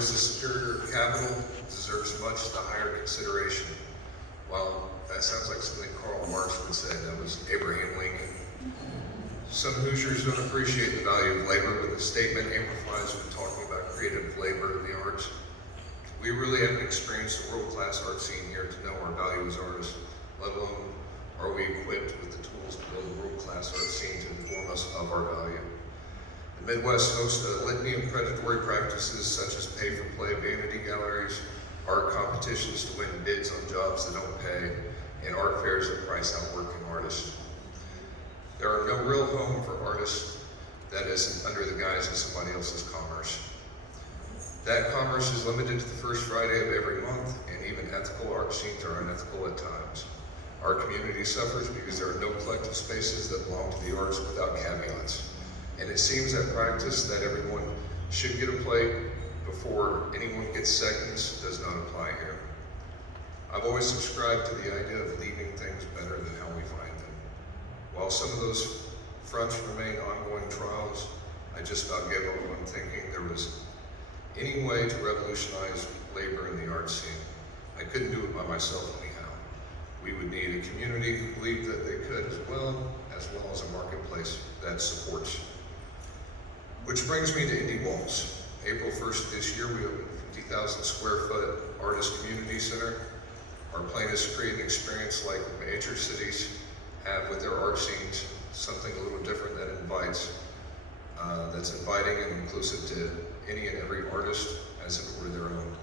artists, the superior capital deserves much the higher consideration. While that sounds like something Karl Marx would say, that was Abraham Lincoln. Some Hoosiers don't appreciate the value of labor, but the statement amplifies when talking about creative labor in the arts. We really haven't experienced a world-class art scene here to know our value as artists, let alone are we equipped with the tools to build a world-class art scene to inform us of our value. The Midwest hosts a litany of predatory practices such as pay-for-play vanity galleries, art competitions to win bids on jobs that don't pay, and art fairs that price out working artists. There are no real home for artists that isn't under the guise of somebody else's commerce. That commerce is limited to the first Friday of every month, and even ethical art scenes are unethical at times. Our community suffers because there are no collective spaces that belong to the arts without caveats. And it seems that practice that everyone should get a plate before anyone gets seconds does not apply here. I've always subscribed to the idea of leaving things better than how we find them. While some of those fronts remain ongoing trials, I just about gave up on thinking there was any way to revolutionize labor in the art scene. I couldn't do it by myself anyhow. We would need a community who believed that they could as well as a marketplace that supports. Which brings me to Indy Walls. April 1st of this year, we opened a 50,000 square foot artist community center. Our plan is to create an experience like major cities have with their art scenes, something a little different that invites, that's inviting and inclusive to any and every artist as if it were their own.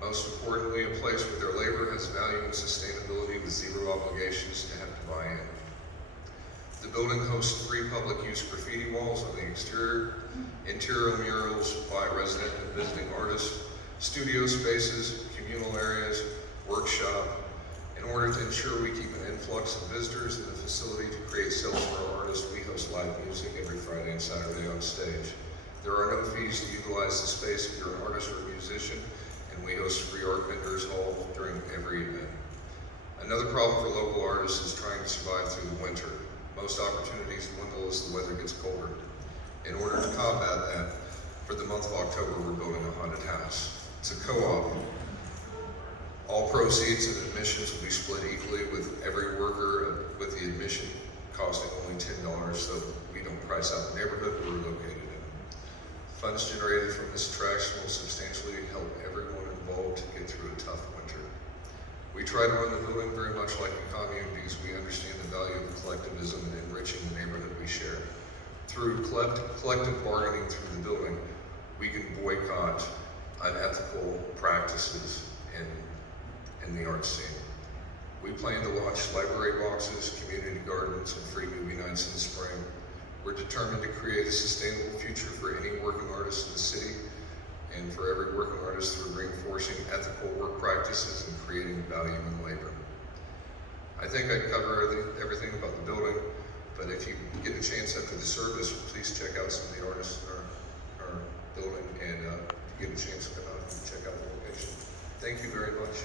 Most importantly, a place where their labor has value and sustainability with zero obligations to have to buy in. The building hosts 3 public use graffiti walls on the exterior, interior murals by resident and visiting artists, studio spaces, communal areas, workshop, in order to ensure we keep an influx of visitors in the facility to create sales for our artists. We host live music every Friday and Saturday on stage. There are no fees to utilize the space if you're an artist or a musician, and we host free art vendors hall during every event. Another problem for local artists is trying to survive through the winter. Most opportunities dwindle as the weather gets colder. In order to combat that, for the month of October, we're building a haunted house. It's a co-op. All proceeds and admissions will be split equally with every worker, with the admission costing only $10, so we don't price out the neighborhood we're located in. Funds generated from this attraction will substantially help everyone involved to get through a tough winter. We try to run the building very much like a communities. We understand the value of collectivism and enriching the neighborhood we share. Through collective bargaining through the building, we can boycott unethical practices in the art scene. We plan to launch library boxes, community gardens, and free movie nights in the spring. We're determined to create a sustainable future for any working artist in the city and for every working artist through reinforcing ethical work practices and creating value in labor. I think I cover everything about the building, but if you get a chance after the service, please check out some of the artists in our building, and if you get a chance to come out and check out the location. Thank you very much.